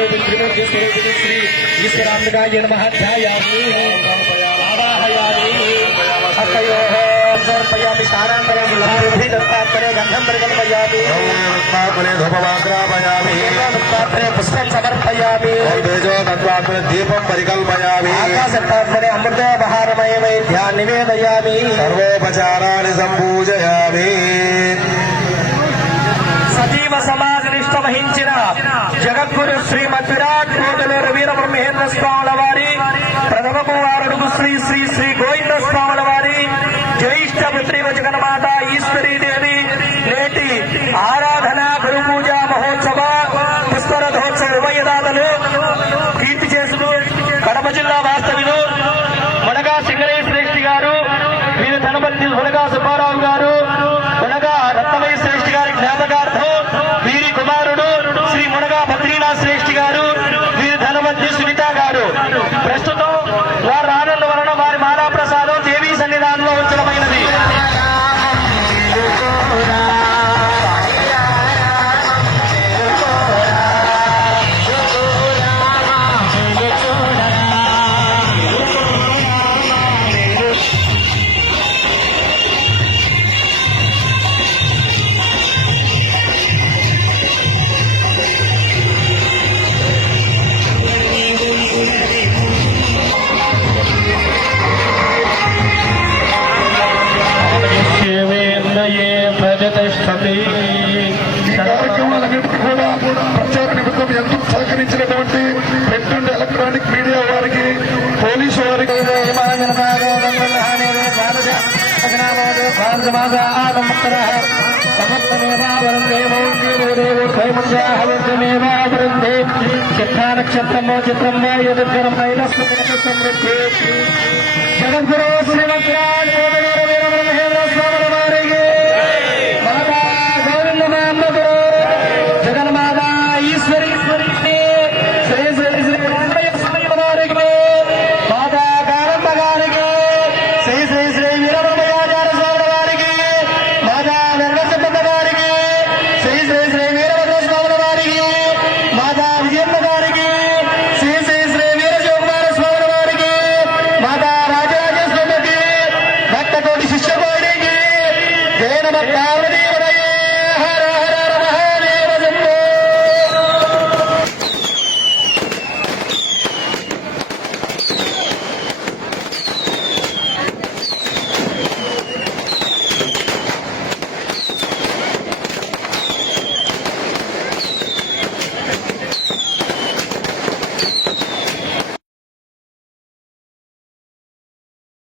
श्री ईश्वराय नमः ध्यायामि आवाहयामि हस्तयोः समर्पयामि स्नानान्तरं दत्तात्रे गन्धं परिकल्पयामि दत्तात्रे धूपमाग्रापयामि दत्तात्रे पुष्पं समर्पयामि तेजो दत्तात्रे दीपं परिकल्पयामि आकाशदत्तात्रे अमृतोपहारमयमय ध्यान निवेदयामि सर्वोपचाराणि सम्पूजयामि सजीव समाज निष्ठ वहिंచిన జగద్గురు శ్రీమద్ విరాట్ కోటలేరు వీరబ్రహ్మేంద్ర స్వాముల వారి ప్రథమ కుమారుడు శ్రీ శ్రీ శ్రీ గోవింద స్వాముల వారి జ్యేష్ఠ పుత్రిక జగన్మాత ఈశ్వరీదేవి నేటి ఆరాధన గురు పూజ మహోత్సవ పుష్పరథోత్సవ ఉభయదాతలు కీర్తి చేసుకు కడప జిల్లా వాస్తవ్యులు మునగా సింగరేష్ శ్రేష్ఠి గారు వీరి ధనపతి మునగా సుబ్బారావు గారు మునగా రత్నమయ్య శ్రేష్ఠి గారి జ్ఞాపకార్థం వీరి కుమారుడు శ్రీ మునగా బద్రీనాథ్ శ్రేష్ఠి గారు వీరి ధనపతి సునీత గారు ప్రస్తుతం వారు రానున్న వలన వారి మాలా ప్రసాదం దేవీ సన్నిధానంలో ఉంచడమైనది. ప్రచార నిమిత్తం ఎంతో సహకరించినటువంటి ప్రింట్ అండ్ ఎలక్ట్రానిక్ మీడియా వారికి, పోలీసు వారికి నక్షత్రమో చిత్రమో ఎదుర్కరమైన జగద్గురు శ్రీమద్ వీరబ్రహ్మేంద్ర స్వాముల వారికి జగన్మాత ఈశ్వరి శ్రీ శ్రీ శ్రీ వారికి మాతా కారంత గారికి శ్రీ శ్రీ శ్రీ వీరబ్రహ్మయాచార్య స్వాముల వారికి మాతా వెంకటసిద్ధ గారికి శ్రీ శ్రీ శ్రీ వీరభద్ర స్వాముల వారికి మాతా విజయమ్మ గారికి శ్రీ శ్రీ శ్రీ వీరశివకుమార స్వాముల వారికి మాతా రాజరాజేశ్వరికి భక్తకోటి శిష్యకోడికి జయ నమస్కారం.